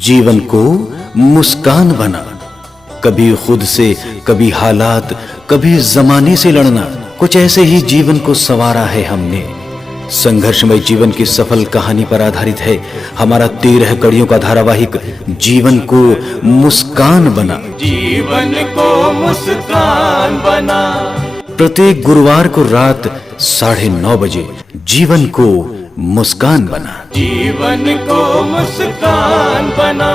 जीवन को मुस्कान बना, कभी खुद से, कभी हालात, कभी जमाने से लड़ना, कुछ ऐसे ही जीवन को संवारा है हमने। संघर्षमय जीवन की सफल कहानी पर आधारित है हमारा 13 कड़ियों का धारावाहिक जीवन को मुस्कान बना। जीवन को मुस्कान बना। प्रत्येक गुरुवार को रात 9:30 बजे जीवन को मुस्कान बना। जीवन को मुस्कान बना।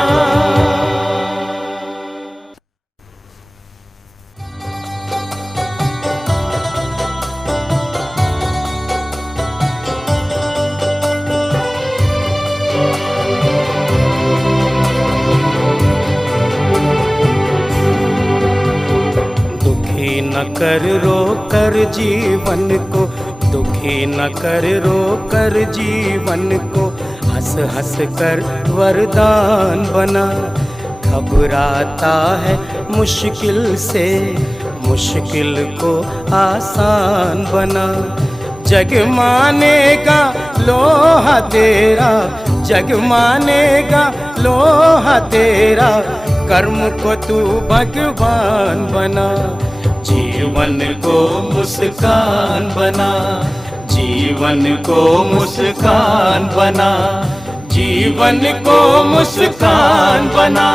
दुखी न कर रो कर जीवन को, दुखी न कर रो कर जीवन को, हंस हंस कर वरदान बना। घबराता है मुश्किल से, मुश्किल को आसान बना। जग मानेगा लोहा तेरा, जग मानेगा लोहा तेरा, कर्म को तू भगवान बना। जीवन को मुस्कान बना। जीवन को मुस्कान बना। जीवन को मुस्कान बना।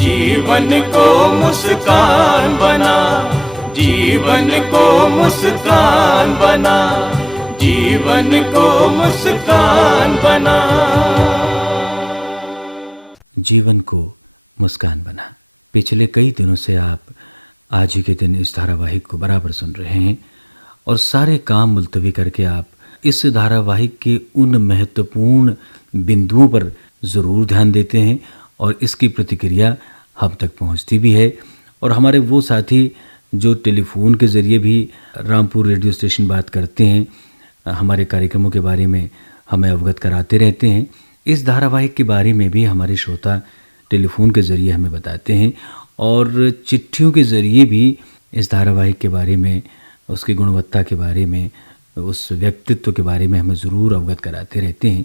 जीवन को मुस्कान बना। जीवन को मुस्कान बना। जीवन को मुस्कान बना। जीवन को मुस्कान बना। पिछले कई दिनों से आप आज ही के दिन इस धारावाहिक को बराबर सुन रहे हैं और सारे काम मुलतवी करके आप इस धारावाहिक के उन महत्वपूर्ण बिंदुओं पर ज़रूर ध्यान देते हैं और इसकी प्रतिक्रिया हम तक पहुंचती भी है। और हमारे वो साथी जो टेलीफोन के ज़रिए भी रामपुर रेडियो स्टेशन बात करते हैं, हमारे कार्यक्रमों के बारे में हमें अवगत कराते रहते हैं। इस धारावाहिक के बारे में भी हमारे श्रोता टेलीफोन के ज़रिए हमें बताते हैं और चिट्ठियों के ज़रिए भी इस धारावाहिक के बारे में, उसकी गुणवत्ता के बारे में, उस व्यक्तित्व के बारे में हमें ज़रूर अवगत कराते रहते हैं।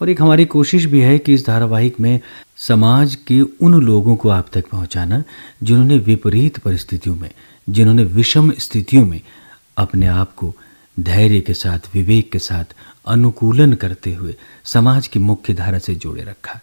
और एक हमारी कोशिश भी है कि इस धारावाहिक में समाज के उन लोगों को आप तक पहुंचाना जिन्होंने विपरीत परिस्थितियों में, जिन्होंने विषम स्थितियों में अपने आप को धैर्य के साथ, विवेक के साथ अनुकूलन करते हुए समाज की मुख्य धारा से जोड़े रखा।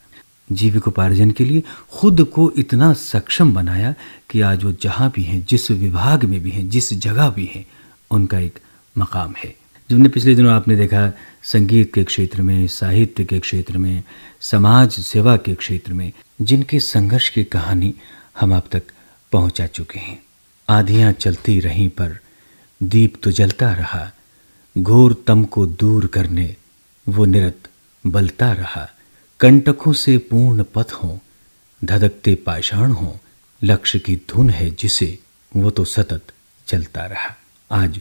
जीविकोपार्जन के लिए खुद को इतना सक्षम बनाया कि आज वो जहाँ भी हैं, जिस विभाग में भी हैं, जिस जगह भी हैं, उनका एक मकाम है। जिनने पिछले दिनों आपने देखा संगीत के क्षेत्र में, साहित्य के क्षेत्र में, समाज सेवा के क्षेत्र में जिनके संघर्ष की कहानी हम आप तक पहुंचा चुके हैं। आंधियाँ चलती रहीं पर दीप तो जलता रहा, घोर तम को दूर करने वो निरत बलता रहा। कंटकों से पूर्ण पथ हो, धधकते पाषाण हो, लक्ष्य की धुन है जिसे वो तो सतत चलता रहा। आज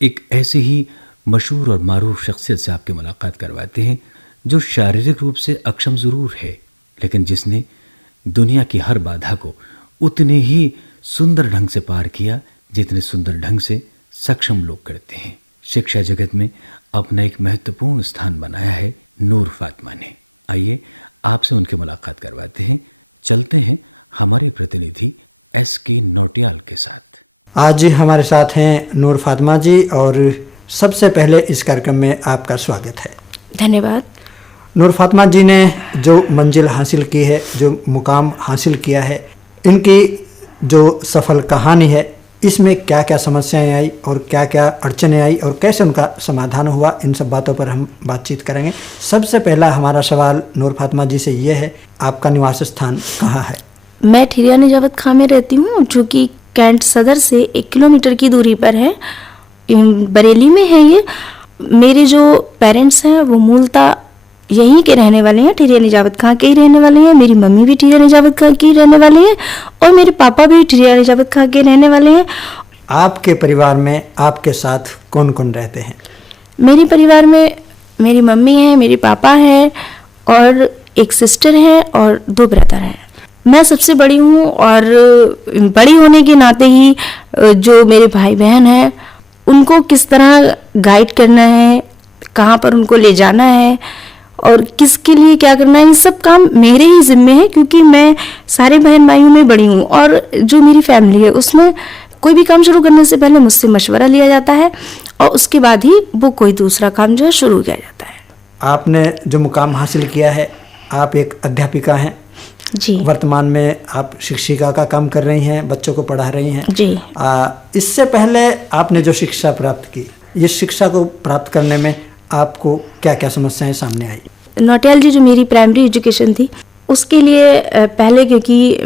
एक ऐसे ही मशहूर और मारूफ शख्सियत से आपकी मुलाकात करवाते हैं जो शारीरिक रूप से अक्षम ज़रूर है, लेकिन जिसने दुनिया की हर बाधा को उतने ही सुंदर ढंग से पार किया जितने सुंदर ढंग से सक्षम लोग करते हैं। शिक्षा जगत में अपना एक महत्वपूर्ण स्थान बनाया है नूर फातिमा ने। आइए आपसे उनकी मुलाकात करवाते हैं। चलते हैं हमारे प्रतिनिधि SK नौटियाल के साथ। आज हमारे साथ हैं नूर फातिमा जी और सबसे पहले इस कार्यक्रम में आपका स्वागत है। धन्यवाद। नूर फातिमा जी ने जो मंजिल हासिल की है, जो मुकाम हासिल किया है, इनकी जो सफल कहानी है, इसमें क्या क्या समस्याएं आई और क्या क्या अड़चनें आई और कैसे उनका समाधान हुआ, इन सब बातों पर हम बातचीत करेंगे। सबसे पहला हमारा सवाल नूर फातिमा जी से ये है, आपका निवास स्थान कहाँ है? मैं ठिरिया निजावत खां में रहती हूँ, जो कि कैंट सदर से 1 किलोमीटर की दूरी पर है, बरेली में है ये। मेरे जो पेरेंट्स हैं वो मूलतः यहीं के रहने वाले हैं, ठिरिया निजावत खां के ही रहने वाले हैं। मेरी मम्मी भी ठिरिया निजावत खां की रहने वाली है और मेरे पापा भी ठिरिया निजावत खां के रहने वाले हैं। आपके परिवार में आपके साथ कौन कौन रहते हैं? मेरे परिवार में मेरी मम्मी है, मेरे पापा है और एक सिस्टर है और 2 ब्रदर हैं। मैं सबसे बड़ी हूँ और बड़ी होने के नाते ही जो मेरे भाई बहन हैं उनको किस तरह गाइड करना है, कहाँ पर उनको ले जाना है और किसके लिए क्या करना है, ये सब काम मेरे ही जिम्मे है, क्योंकि मैं सारे बहन भाइयों में बड़ी हूँ और जो मेरी फैमिली है उसमें कोई भी काम शुरू करने से पहले मुझसे मशवरा लिया जाता है और उसके बाद ही वो कोई दूसरा काम जो है शुरू किया जाता है। आपने जो मुकाम हासिल किया है, आप एक अध्यापिका हैं जी वर्तमान में, आप शिक्षिका का काम कर रही हैं, बच्चों को पढ़ा रही हैं जी। इससे पहले आपने जो शिक्षा प्राप्त की, इस शिक्षा को प्राप्त करने में आपको क्या क्या समस्याएं सामने आई? नौटियाल जी, जो मेरी प्राइमरी एजुकेशन थी उसके लिए पहले, क्योंकि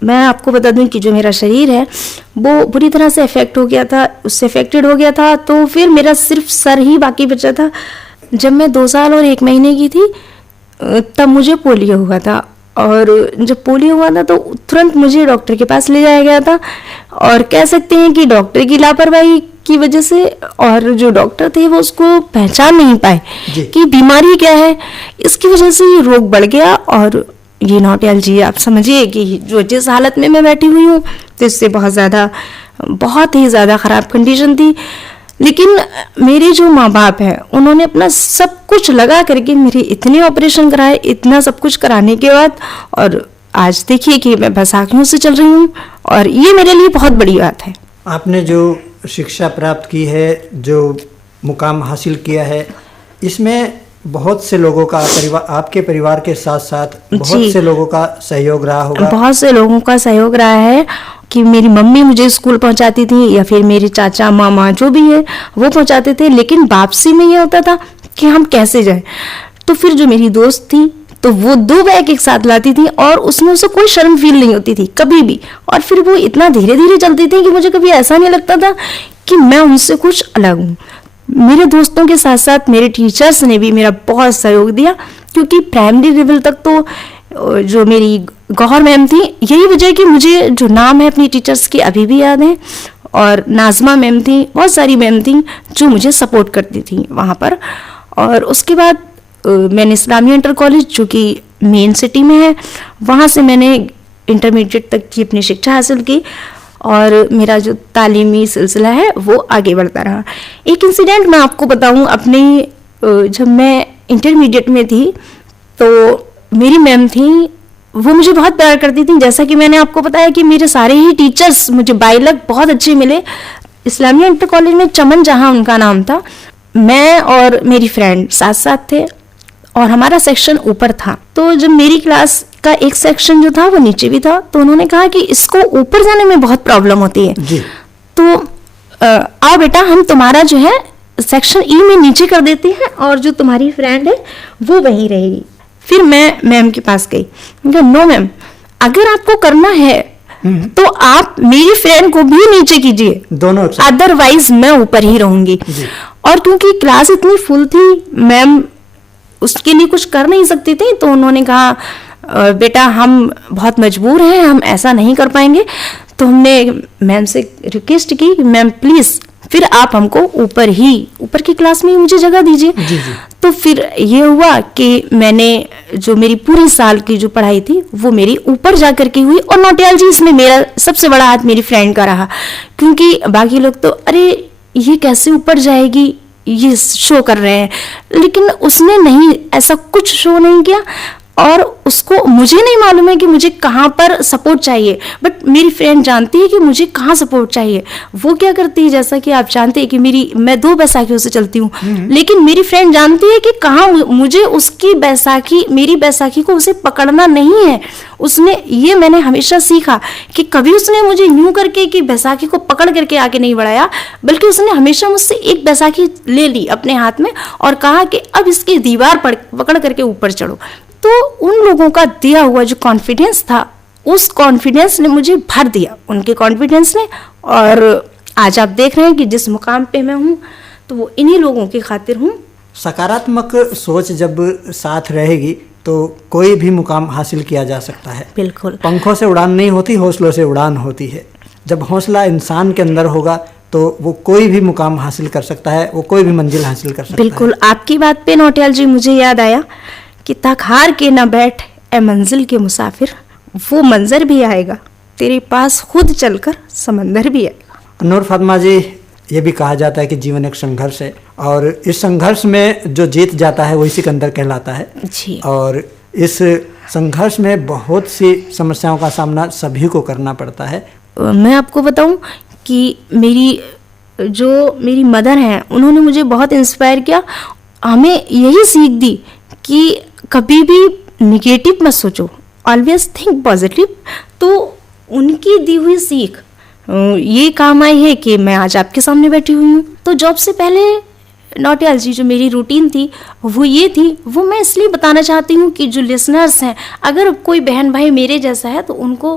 मैं आपको बता दूं कि जो मेरा शरीर है वो बुरी तरह से अफेक्ट हो गया था, उससे अफेक्टेड हो गया था, तो फिर मेरा सिर्फ सर ही बाकी बचा था। जब मैं 2 साल और 1 महीने की थी तब मुझे पोलियो हुआ था, और जब पोलियो हुआ था तो तुरंत मुझे डॉक्टर के पास ले जाया गया था, और कह सकते हैं कि डॉक्टर की लापरवाही की वजह से, और जो डॉक्टर थे वो उसको पहचान नहीं पाए कि बीमारी क्या है, इसकी वजह से ये रोग बढ़ गया। और ये नौटियाल जी, आप समझिए कि जो जिस हालत में मैं बैठी हुई हूँ तो इससे बहुत ही ज़्यादा ख़राब कंडीशन थी। लेकिन मेरे जो माँ बाप हैं उन्होंने अपना सब कुछ लगा करके मेरे इतने ऑपरेशन कराए, इतना सब कुछ कराने के बाद, और आज देखिए कि मैं बैसाखियों से चल रही हूँ, और ये मेरे लिए बहुत बड़ी बात है। आपने जो शिक्षा प्राप्त की है, जो मुकाम हासिल किया है, इसमें बहुत से लोगों का आपके परिवार के साथ साथ बहुत से लोगों का सहयोग रहा होगा। बहुत से लोगों का सहयोग रहा है कि मेरी मम्मी मुझे स्कूल पहुंचाती थी, या फिर मेरे चाचा मामा जो भी है वो पहुंचाते थे, लेकिन वापसी में ये होता था कि हम कैसे जाएं। तो फिर जो मेरी दोस्त थी तो वो 2 बैग एक साथ लाती थी, और उसमें उसे कोई शर्म फील नहीं होती थी कभी भी, और फिर वो इतना धीरे धीरे चलती थी कि मुझे कभी ऐसा नहीं लगता था कि मैं उनसे कुछ अलग हूँ। मेरे दोस्तों के साथ साथ मेरे टीचर्स ने भी मेरा बहुत सहयोग दिया, क्योंकि प्राइमरी लेवल तक तो जो मेरी गौहर मैम थी, यही वजह कि मुझे जो नाम है अपनी टीचर्स की अभी भी याद है, और नाजमा मैम थी, बहुत सारी मैम थी जो मुझे सपोर्ट करती थी वहाँ पर। और उसके बाद मैंने इस्लामिया इंटर कॉलेज, जो कि मेन सिटी में है, वहाँ से मैंने इंटरमीडिएट तक की अपनी शिक्षा हासिल की, और मेरा जो तालीमी सिलसिला है वो आगे बढ़ता रहा। एक इंसिडेंट मैं आपको बताऊं अपने, जब मैं इंटरमीडिएट में थी तो मेरी मैम थी, वो मुझे बहुत प्यार करती थी। जैसा कि मैंने आपको बताया कि मेरे सारे ही टीचर्स मुझे बाय लक बहुत अच्छे मिले। इस्लामिया इंटर कॉलेज में चमन जहां उनका नाम था, मैं और मेरी फ्रेंड साथ साथ थे, और हमारा सेक्शन ऊपर था। तो जब मेरी क्लास का एक सेक्शन जो था वो नीचे भी था, तो उन्होंने कहा कि इसको ऊपर जाने में बहुत प्रॉब्लम होती है जी। तो आओ बेटा, हम तुम्हारा जो है सेक्शन ई में नीचे कर देते हैं, और जो तुम्हारी फ्रेंड है वो वहीं रहेगी। फिर मैं मैम के पास गई, नो मैम, अगर आपको करना है तो आप मेरी फ्रेंड को भी नीचे कीजिए, दोनों, अदरवाइज मैं ऊपर ही रहूंगी। और क्योंकि क्लास इतनी फुल थी, मैम उसके लिए कुछ कर नहीं सकती थी, तो उन्होंने कहा बेटा हम बहुत मजबूर हैं, हम ऐसा नहीं कर पाएंगे। तो हमने मैम से रिक्वेस्ट की, मैम प्लीज फिर आप हमको ऊपर की क्लास में मुझे जगह दीजिए। तो फिर ये हुआ कि मैंने जो मेरी पूरे साल की जो पढ़ाई थी वो मेरी ऊपर जाकर के हुई। और नौटियाल जी, इसमें मेरा सबसे बड़ा हाथ मेरी फ्रेंड का रहा, क्योंकि बाकी लोग तो अरे ये कैसे ऊपर जाएगी, ये शो कर रहे हैं, लेकिन उसने नहीं, ऐसा कुछ शो नहीं किया। और उसको, मुझे नहीं मालूम है कि मुझे कहाँ पर सपोर्ट चाहिए, बट मेरी फ्रेंड जानती है कि मुझे कहाँ सपोर्ट चाहिए। वो क्या करती है, जैसा कि आप जानते हैं कि मैं 2 बैसाखियों से चलती हूँ, लेकिन मेरी फ्रेंड जानती है कि कहाँ मुझे उसकी बैसाखी, मेरी बैसाखी को उसे पकड़ना नहीं है। उसने, ये मैंने हमेशा सीखा कि कभी उसने मुझे यूं करके कि बैसाखी को पकड़ करके आगे नहीं बढ़ाया, बल्कि उसने हमेशा मुझसे एक बैसाखी ले ली अपने हाथ में और कहा कि अब इसकी दीवार पकड़ करके ऊपर चढ़ो। तो उन लोगों का दिया हुआ जो कॉन्फिडेंस था, उस कॉन्फिडेंस ने मुझे भर दिया, उनके कॉन्फिडेंस ने। और आज आप देख रहे हैं कि जिस मुकाम पे मैं हूँ तो वो इन्हीं लोगों की खातिर हूँ। सकारात्मक सोच जब साथ रहेगी तो कोई भी मुकाम हासिल किया जा सकता है। बिल्कुल, पंखों से उड़ान नहीं होती, हौसलों से उड़ान होती है। जब हौसला इंसान के अंदर होगा तो वो कोई भी मुकाम हासिल कर सकता है, वो कोई भी मंजिल हासिल कर सकता है। बिल्कुल, आपकी बात पे नौटियाल जी मुझे याद आया कि तक हार के न बैठ ए मंजिल के मुसाफिर, वो मंजर भी आएगा तेरे पास खुद चलकर समंदर भी आएगा। नूर फातिमा जी, ये भी कहा जाता है कि जीवन एक संघर्ष है और इस संघर्ष में जो जीत जाता है वही सिकंदर कहलाता है। जी। और इस संघर्ष में बहुत सी समस्याओं का सामना सभी को करना पड़ता है। मैं आपको बताऊं कि मेरी मदर हैं, उन्होंने मुझे बहुत इंस्पायर किया, हमें यही सीख दी कि कभी भी निगेटिव मत सोचो, ऑलवेज थिंक पॉजिटिव। तो उनकी दी हुई सीख ये काम आई है कि मैं आज आपके सामने बैठी हुई हूँ। तो जॉब से पहले नौटियाल जी जो मेरी रूटीन थी वो ये थी, वो मैं इसलिए बताना चाहती हूँ कि जो लिसनर्स हैं, अगर कोई बहन भाई मेरे जैसा है तो उनको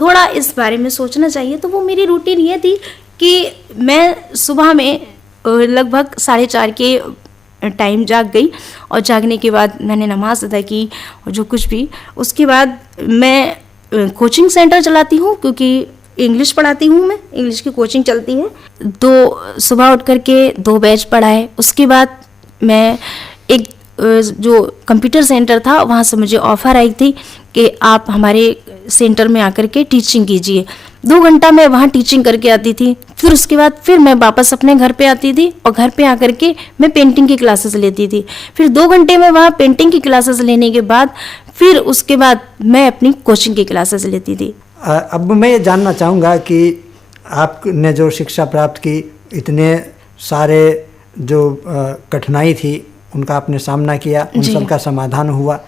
थोड़ा इस बारे में सोचना चाहिए। तो वो मेरी रूटीन ये थी कि मैं सुबह में लगभग 4:30 के टाइम जाग गई और जागने के बाद मैंने नमाज अदा की और जो कुछ भी, उसके बाद मैं कोचिंग सेंटर चलाती हूँ क्योंकि इंग्लिश पढ़ाती हूँ, मैं इंग्लिश की कोचिंग चलती है। तो सुबह उठ करके 2 बैच पढ़ाए, उसके बाद मैं एक जो कंप्यूटर सेंटर था वहाँ से मुझे ऑफ़र आई थी कि आप हमारे सेंटर में आकर के टीचिंग कीजिए। 2 घंटा मैं वहाँ टीचिंग करके आती थी, फिर उसके बाद फिर मैं वापस अपने घर पे आती थी और घर पे आकर के मैं पेंटिंग की क्लासेस लेती थी। फिर 2 घंटे में वहाँ पेंटिंग की क्लासेस लेने के बाद फिर उसके बाद मैं अपनी कोचिंग की क्लासेस लेती थी। अब मैं ये जानना चाहूँगा कि आपने जो शिक्षा प्राप्त की, इतने सारे जो कठिनाई थी उनका आपने सामना किया, उन सब का समाधान हुआ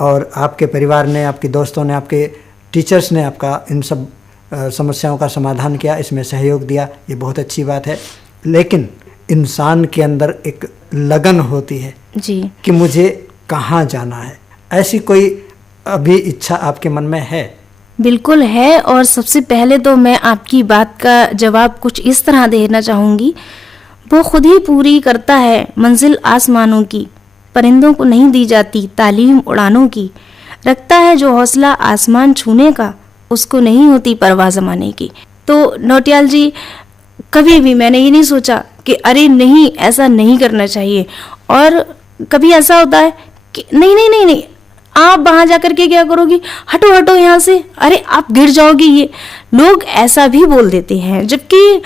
और आपके परिवार ने, आपके दोस्तों ने, आपके टीचर्स ने आपका इन सब समस्याओं का समाधान किया, इसमें सहयोग दिया, ये बहुत अच्छी बात है। लेकिन इंसान के अंदर एक लगन होती है जी कि मुझे कहाँ जाना है, ऐसी कोई अभी इच्छा आपके मन में है? बिल्कुल है। और सबसे पहले तो मैं आपकी बात का जवाब कुछ इस तरह देना चाहूँगी, वो खुद ही पूरी करता है मंजिल आसमानों की, परिंदों को नहीं दी जाती तालीम उड़ानों की, रखता है जो हौसला आसमान छूने का, उसको नहीं होती परवाह ज़माने की। तो नौटियाल जी, कभी भी मैंने ये नहीं सोचा कि अरे नहीं ऐसा नहीं करना चाहिए, और कभी ऐसा होता है कि नहीं नहीं नहीं नहीं आप वहां जाकर के क्या करोगी, हटो हटो यहाँ से, अरे आप गिर जाओगे, ये लोग ऐसा भी बोल देते हैं, जबकि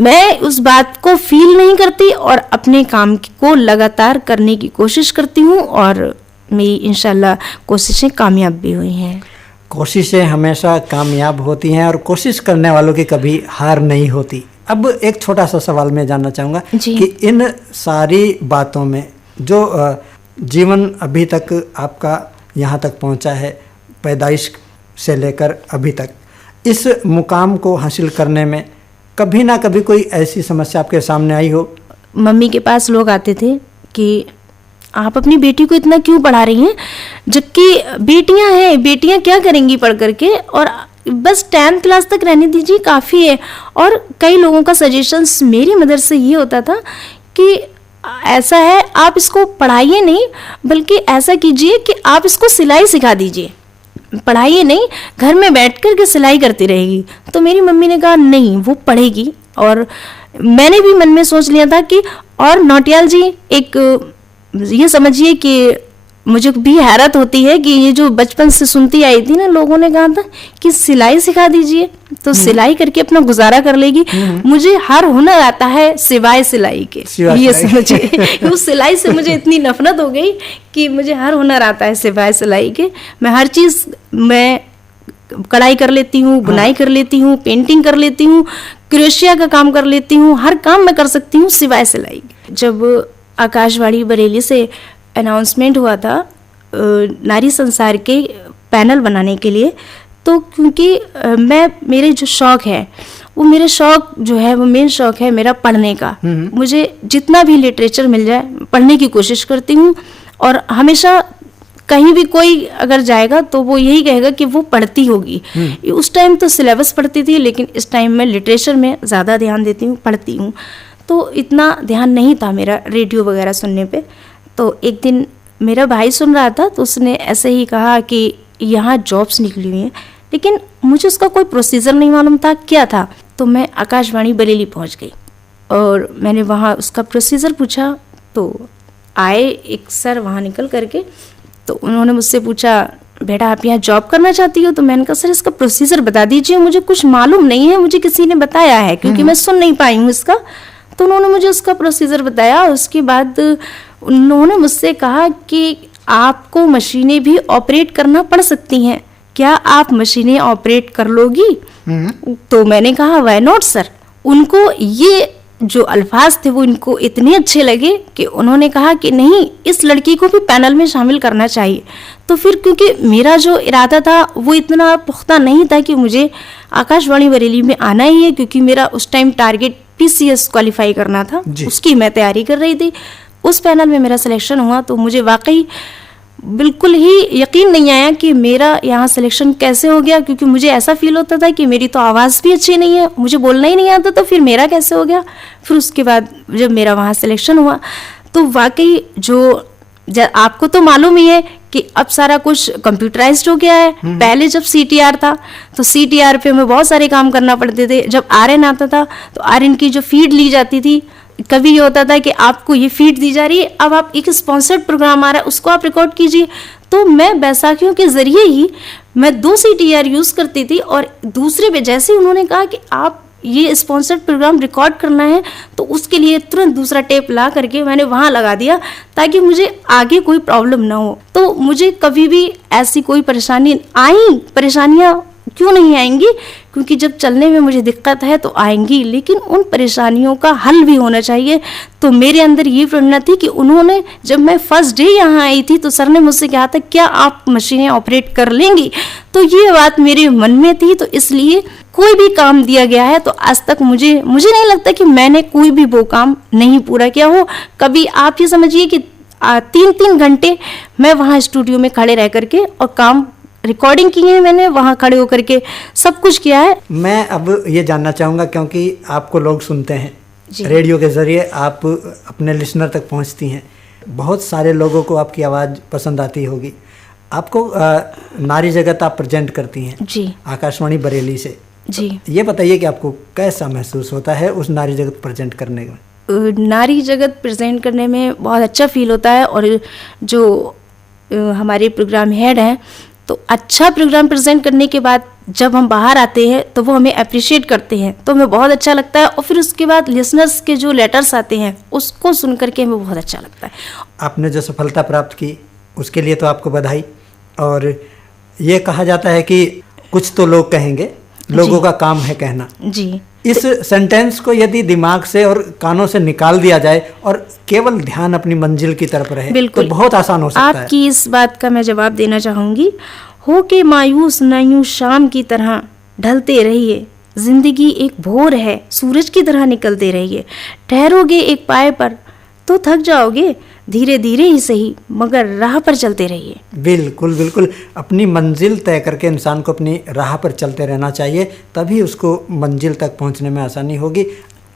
मैं उस बात को फील नहीं करती और अपने काम को लगातार करने की कोशिश करती हूँ और मेरी इंशाल्लाह कोशिशें कामयाब भी हुई हैं। कोशिशें हमेशा कामयाब होती हैं और कोशिश करने वालों की कभी हार नहीं होती। अब एक छोटा सा सवाल मैं जानना चाहूँगा कि इन सारी बातों में जो जीवन अभी तक आपका यहाँ तक पहुँचा है, पैदाइश से लेकर अभी तक, इस मुकाम को हासिल करने में कभी ना कभी कोई ऐसी समस्या आपके सामने आई हो? मम्मी के पास लोग आते थे कि आप अपनी बेटी को इतना क्यों पढ़ा रही हैं, जबकि बेटियां हैं, बेटियां क्या करेंगी पढ़ करके, और बस 10th क्लास तक रहने दीजिए काफ़ी है। और कई लोगों का सजेशंस मेरी मदर से ये होता था कि ऐसा है आप इसको पढ़ाइए नहीं, बल्कि ऐसा कीजिए कि आप इसको सिलाई सिखा दीजिए, पढ़ाइए नहीं, घर में बैठ कर के सिलाई करती रहेगी। तो मेरी मम्मी ने कहा नहीं वो पढ़ेगी, और मैंने भी मन में सोच लिया था कि, और नौटियाल जी एक ये समझिए कि मुझे भी हैरत होती है कि ये जो बचपन से सुनती आई थी ना, लोगों ने कहा था कि सिलाई सिखा दीजिए तो सिलाई करके अपना गुजारा कर लेगी। मुझे हर हुनर आता है सिवाय सिलाई के, ये समझिए। उस सिलाई से मुझे इतनी नफरत हो गई कि मुझे हर हुनर आता है सिवाय सिलाई के। मैं हर चीज़, मैं कढ़ाई कर लेती हूँ, बुनाई कर लेती हूँ, पेंटिंग कर लेती हूँ, क्रोशिया का काम कर लेती हूँ, हर काम मैं कर सकती हूँ सिवाय सिलाई। जब आकाशवाणी बरेली से अनाउंसमेंट हुआ था नारी संसार के पैनल बनाने के लिए, तो क्योंकि मेरे जो शौक़ है वो, मेरे शौक़ जो है वो मेन शौक़ है मेरा पढ़ने का। मुझे जितना भी लिटरेचर मिल जाए पढ़ने की कोशिश करती हूँ, और हमेशा कहीं भी कोई अगर जाएगा तो वो यही कहेगा कि वो पढ़ती होगी। उस टाइम तो सिलेबस पढ़ती थी, लेकिन इस टाइम मैं लिटरेचर में ज़्यादा ध्यान देती हूँ, पढ़ती हूँ। तो इतना ध्यान नहीं था मेरा रेडियो वगैरह सुनने पे। तो एक दिन मेरा भाई सुन रहा था, तो उसने ऐसे ही कहा कि यहाँ जॉब्स निकली हुई हैं, लेकिन मुझे उसका कोई प्रोसीजर नहीं मालूम था क्या था। तो मैं आकाशवाणी बरेली पहुँच गई और मैंने वहाँ उसका प्रोसीजर पूछा। तो आए एक सर वहाँ निकल करके, तो उन्होंने मुझसे पूछा बेटा आप यहाँ जॉब करना चाहती हो? तो मैंने कहा सर इसका प्रोसीजर बता दीजिए, मुझे कुछ मालूम नहीं है, मुझे किसी ने बताया है क्योंकि मैं सुन नहीं पाई हूँ इसका। तो उन्होंने मुझे उसका प्रोसीजर बताया। उसके बाद उन्होंने मुझसे कहा कि आपको मशीनें भी ऑपरेट करना पड़ सकती हैं, क्या आप मशीनें ऑपरेट कर लोगी? तो मैंने कहा व्हाई नॉट सर। उनको ये जो अल्फाज थे वो इनको इतने अच्छे लगे कि उन्होंने कहा कि नहीं, इस लड़की को भी पैनल में शामिल करना चाहिए। तो फिर क्योंकि मेरा जो इरादा था वो इतना पुख्ता नहीं था कि मुझे आकाशवाणी बरेली में आना ही है, क्योंकि मेरा उस टाइम टारगेट PCS क्वालिफाई करना था, उसकी मैं तैयारी कर रही थी। उस पैनल में मेरा सिलेक्शन हुआ तो मुझे वाकई बिल्कुल ही यकीन नहीं आया कि मेरा यहाँ सिलेक्शन कैसे हो गया, क्योंकि मुझे ऐसा फील होता था कि मेरी तो आवाज़ भी अच्छी नहीं है, मुझे बोलना ही नहीं आता, तो फिर मेरा कैसे हो गया। फिर उसके बाद जब मेरा वहाँ सिलेक्शन हुआ तो वाकई जो आपको तो मालूम ही है कि अब सारा कुछ कंप्यूटराइज्ड हो गया है। पहले जब CTR था तो CTR पे हमें बहुत सारे काम करना पड़ते थे। जब RN आता था तो RN की जो फीड ली जाती थी, कभी ये होता था कि आपको ये फीड दी जा रही है, अब आप एक स्पॉन्सर्ड प्रोग्राम आ रहा है उसको आप रिकॉर्ड कीजिए। तो मैं बैसाखियों के जरिए ही मैं 2 CTR यूज करती थी, और दूसरे पे जैसे उन्होंने कहा कि आप ये स्पॉन्सर्ड प्रोग्राम रिकॉर्ड करना है तो उसके लिए तुरंत दूसरा टेप ला करके मैंने वहां लगा दिया ताकि मुझे आगे कोई प्रॉब्लम ना हो। तो मुझे कभी भी ऐसी कोई परेशानी आई, परेशानियां क्यों नहीं आएंगी, क्योंकि जब चलने में मुझे दिक्कत है तो आएंगी, लेकिन उन परेशानियों का हल भी होना चाहिए। तो मेरे अंदर ये प्रेरणा थी कि उन्होंने, जब मैं फर्स्ट डे यहाँ आई थी तो सर ने मुझसे कहा था क्या आप मशीनें ऑपरेट कर लेंगी, तो ये बात मेरे मन में थी। तो इसलिए कोई भी काम दिया गया है तो आज तक मुझे नहीं लगता कि मैंने कोई भी वो काम नहीं पूरा किया हो। कभी आप ये समझिए कि 3-3 घंटे मैं वहाँ स्टूडियो में खड़े रह करके और काम रिकॉर्डिंग की है, मैंने वहाँ खड़े होकर के सब कुछ किया है। मैं अब ये जानना चाहूँगा, क्योंकि आपको लोग सुनते हैं, रेडियो के ज़रिए आप अपने लिसनर तक पहुँचती हैं, बहुत सारे लोगों को आपकी आवाज़ पसंद आती होगी। आपको नारी जगत आप प्रेजेंट करती हैं जी आकाशवाणी बरेली से जी। ये बताइए कि आपको कैसा महसूस होता है उस नारी जगत प्रेजेंट करने में? नारी जगत प्रेजेंट करने में बहुत अच्छा फील होता है, और जो हमारे प्रोग्राम हेड हैं तो अच्छा प्रोग्राम प्रेजेंट करने के बाद जब हम बाहर आते हैं तो वो हमें अप्रिशिएट करते हैं, तो हमें बहुत अच्छा लगता है। और फिर उसके बाद लिसनर्स के जो लेटर्स आते हैं उसको सुन करके हमें बहुत अच्छा लगता है। आपने जो सफलता प्राप्त की उसके लिए तो आपको बधाई। और ये कहा जाता है कि कुछ तो लोग कहेंगे, लोगों का काम है कहना जी। इस सेंटेंस को यदि दिमाग से और कानों से निकाल दिया जाए और केवल ध्यान अपनी मंजिल की तरफ रहे तो बहुत आसान हो सकता है। आपकी इस बात का मैं जवाब देना चाहूंगी। हो के मायूस न यूं शाम की तरह ढलते रहिए, जिंदगी एक भोर है सूरज की तरह निकलते रहिए, ठहरोगे एक पाए पर तो थक जाओगे, धीरे धीरे ही सही मगर राह पर चलते रहिए। बिल्कुल बिल्कुल, अपनी मंजिल तय करके इंसान को अपनी राह पर चलते रहना चाहिए, तभी उसको मंजिल तक पहुंचने में आसानी होगी।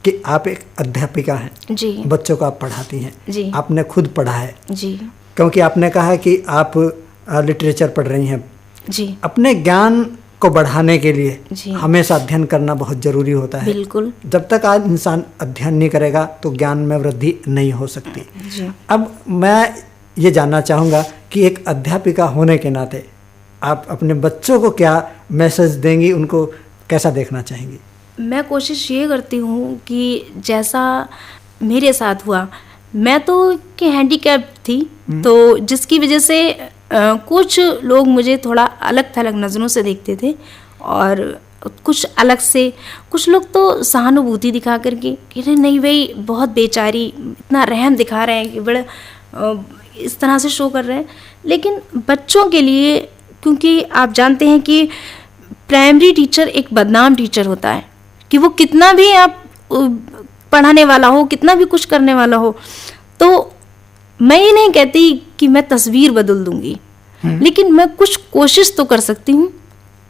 कि आप एक अध्यापिका हैं जी, बच्चों को आप पढ़ाती हैं जी, आपने खुद पढ़ा है जी, क्योंकि आपने कहा कि आप लिटरेचर पढ़ रही हैं जी। अपने ज्ञान को बढ़ाने के लिए जी। हमेशा अध्ययन करना बहुत जरूरी होता है। बिल्कुल। जब तक आज इंसान अध्ययन नहीं करेगा तो ज्ञान में वृद्धि नहीं हो सकती। जी। अब मैं ये जानना चाहूँगा कि एक अध्यापिका होने के नाते आप अपने बच्चों को क्या मैसेज देंगी, उनको कैसा देखना चाहेंगी? मैं कोशिश ये करती हूँ कि जैसा मेरे साथ हुआ, मैं तो कि हैंडीकैप थी, तो जिसकी वजह से कुछ लोग मुझे थोड़ा अलग थलग नज़रों से देखते थे, और कुछ अलग से कुछ लोग तो सहानुभूति दिखा करके कि नहीं भाई बहुत बेचारी, इतना रहम दिखा रहे हैं कि बड़ा इस तरह से शो कर रहे हैं। लेकिन बच्चों के लिए, क्योंकि आप जानते हैं कि प्राइमरी टीचर एक बदनाम टीचर होता है, कि वो कितना भी आप पढ़ाने वाला हो, कितना भी कुछ करने वाला हो, तो मैं ये नहीं कहती कि मैं तस्वीर बदल दूंगी, लेकिन मैं कुछ कोशिश तो कर सकती हूँ।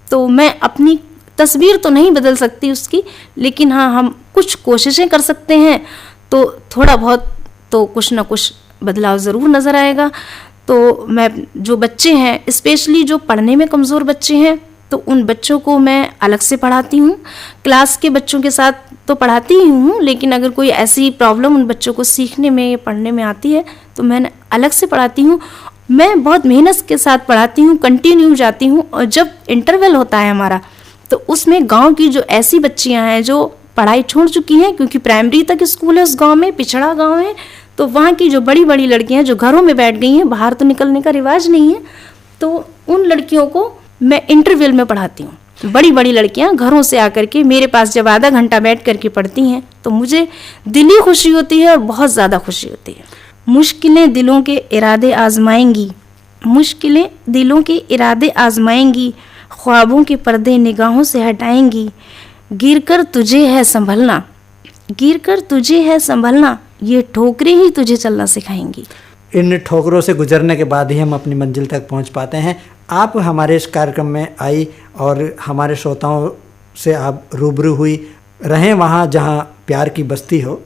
तो मैं अपनी तस्वीर तो नहीं बदल सकती उसकी, लेकिन हाँ हम कुछ कोशिशें कर सकते हैं, तो थोड़ा बहुत तो कुछ ना कुछ बदलाव ज़रूर नज़र आएगा। तो मैं जो बच्चे हैं, स्पेशली जो पढ़ने में कमज़ोर बच्चे हैं, तो उन बच्चों को मैं अलग से पढ़ाती हूँ। क्लास के बच्चों के साथ तो पढ़ाती ही हूँ, लेकिन अगर कोई ऐसी प्रॉब्लम उन बच्चों को सीखने में या पढ़ने में आती है तो मैं अलग से पढ़ाती हूँ। मैं बहुत मेहनत के साथ पढ़ाती हूँ, कंटिन्यू जाती हूँ। और जब इंटरवल होता है हमारा, तो उसमें गांव की जो ऐसी बच्चियां हैं जो पढ़ाई छोड़ चुकी हैं, क्योंकि प्राइमरी तक स्कूल है उस गांव में, पिछड़ा गांव है, तो वहाँ की जो बड़ी बड़ी लड़कियां जो घरों में बैठ गई हैं, बाहर तो निकलने का रिवाज नहीं है, तो उन लड़कियों को मैं इंटरवल में पढ़ाती हूँ। बड़ी बड़ी लड़कियां घरों से आकर के मेरे पास जब आधा घंटा बैठ करके पढ़ती हैं, तो मुझे दिली खुशी होती है और बहुत ज़्यादा खुशी होती है। मुश्किलें दिलों के इरादे आजमाएंगी, मुश्किलें दिलों के इरादे आजमाएंगी, ख्वाबों के पर्दे निगाहों से हटाएंगी, गिरकर तुझे है संभलना, गिरकर तुझे है संभलना, ये ठोकरें ही तुझे चलना सिखाएंगी। इन ठोकरों से गुजरने के बाद ही हम अपनी मंजिल तक पहुंच पाते हैं। आप हमारे इस कार्यक्रम में आई और हमारे श्रोताओं से आप रूबरू हुई। रहें वहाँ जहाँ प्यार की बस्ती हो,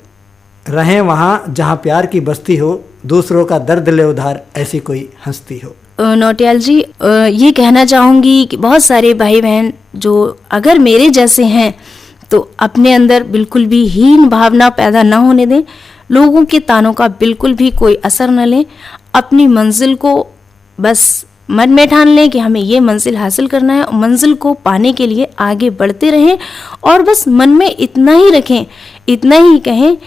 रहें वहाँ जहाँ प्यार की बस्ती हो, दूसरों का दर्द ले उधार ऐसी कोई हंसती हो। नौटियाल जी, ये कहना चाहूँगी कि बहुत सारे भाई बहन जो अगर मेरे जैसे हैं तो अपने अंदर बिल्कुल भी हीन भावना पैदा न होने दें, लोगों के तानों का बिल्कुल भी कोई असर न लें, अपनी मंजिल को बस मन में ठान लें कि हमें ये मंजिल हासिल करना है, और मंजिल को पाने के लिए आगे बढ़ते रहें। और बस मन में इतना ही रखें, इतना ही कहें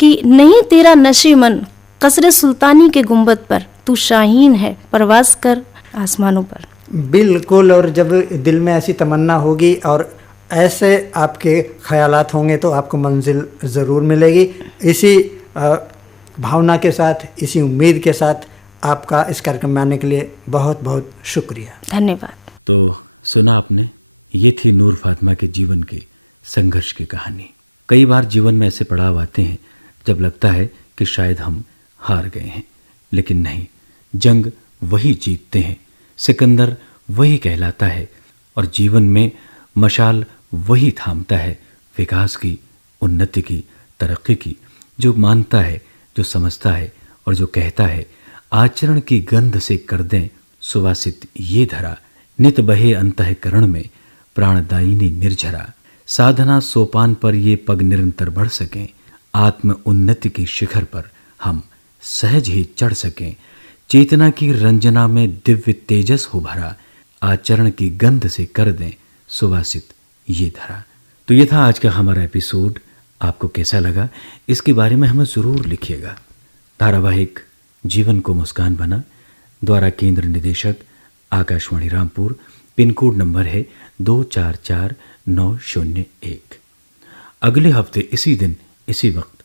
कि नहीं तेरा नशे मन कसरे सुल्तानी के गुंबद पर, तू शाहीन है परवाज कर आसमानों पर। बिल्कुल, और जब दिल में ऐसी तमन्ना होगी और ऐसे आपके ख्यालात होंगे तो आपको मंजिल ज़रूर मिलेगी। इसी भावना के साथ, इसी उम्मीद के साथ आपका इस कार्यक्रम में आने के लिए बहुत बहुत शुक्रिया, धन्यवाद। तो सुना आपने, ये थी नूर फातिमा के जीवन के संघर्ष की कहानी। कई बार जीवन में ऐसे पड़ाव आते हैं जब लगता है कि शायद हम हार गए हैं, लेकिन नहीं, जंग वही जीतते हैं, सिकंदर वही कहलाता है, और जीवन में मशाल वही थामता है विकास की, उन्नति की, तरक्की की, जो मानता है, जो समझता है और जो कहता है आचरण की गंध से कर दें सुवासित ये धरा, नित बहे अंतःकरण में प्राणदायिनी निर्झरा, साधना सोपान पर ये पग निरंतर बढ़ सकें, आत्म उन्नति की शिखर पर हम सहज ही चढ़ सकें, चेतना की रंजना में दिव्य तेजस हो भरा, आचरण की गंध से कर दें सुवासित ये धरा। तो ये था आज का हमारा एपिसोड। आपको कैसा लगा इसके बारे में हमें ज़रूर लिखिएगा। धारावाहिक जीवन को मुस्कान बना द्वारा केंद्र निदेशक Akashvani Rampur, pin code number है 244901। अगले हफ्ते इसी दिन इसी वक्त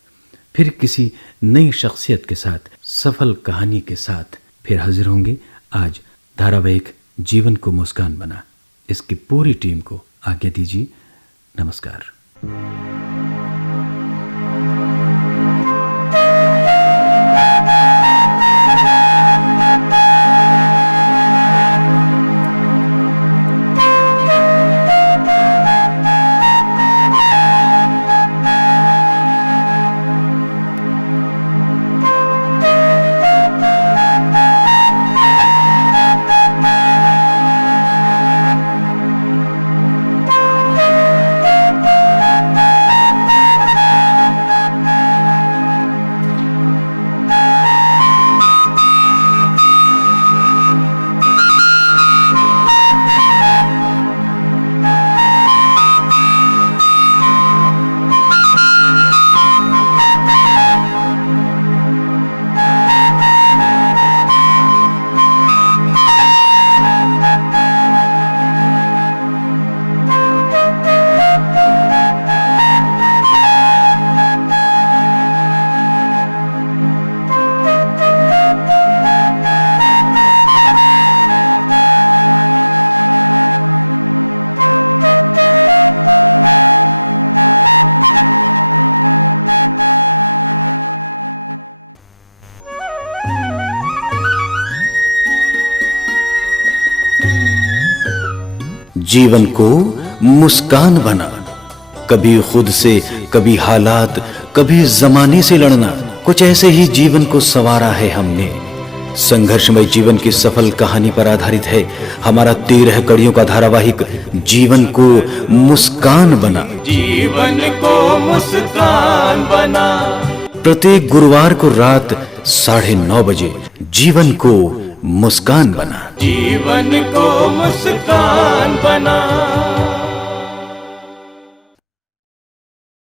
फिर किसी नई शख्सियत के साथ, सफल कहानी के साथ फिर हाजिर होंगे। आज धारावाहिक जीवन को मुस्कान बना इसकी पूरी टीम को आज्ञा दीजिए। नमस्कार। जीवन को मुस्कान बना, कभी खुद से, कभी हालात, कभी जमाने से लड़ना, कुछ ऐसे ही जीवन को संवारा है हमने। संघर्षमय जीवन की सफल कहानी पर आधारित है हमारा 13 कड़ियों का धारावाहिक जीवन को मुस्कान बना। जीवन को मुस्कान बना। प्रत्येक गुरुवार को रात 9:30 बजे जीवन को मुस्कान बना। जीवन को मुस्कान बना।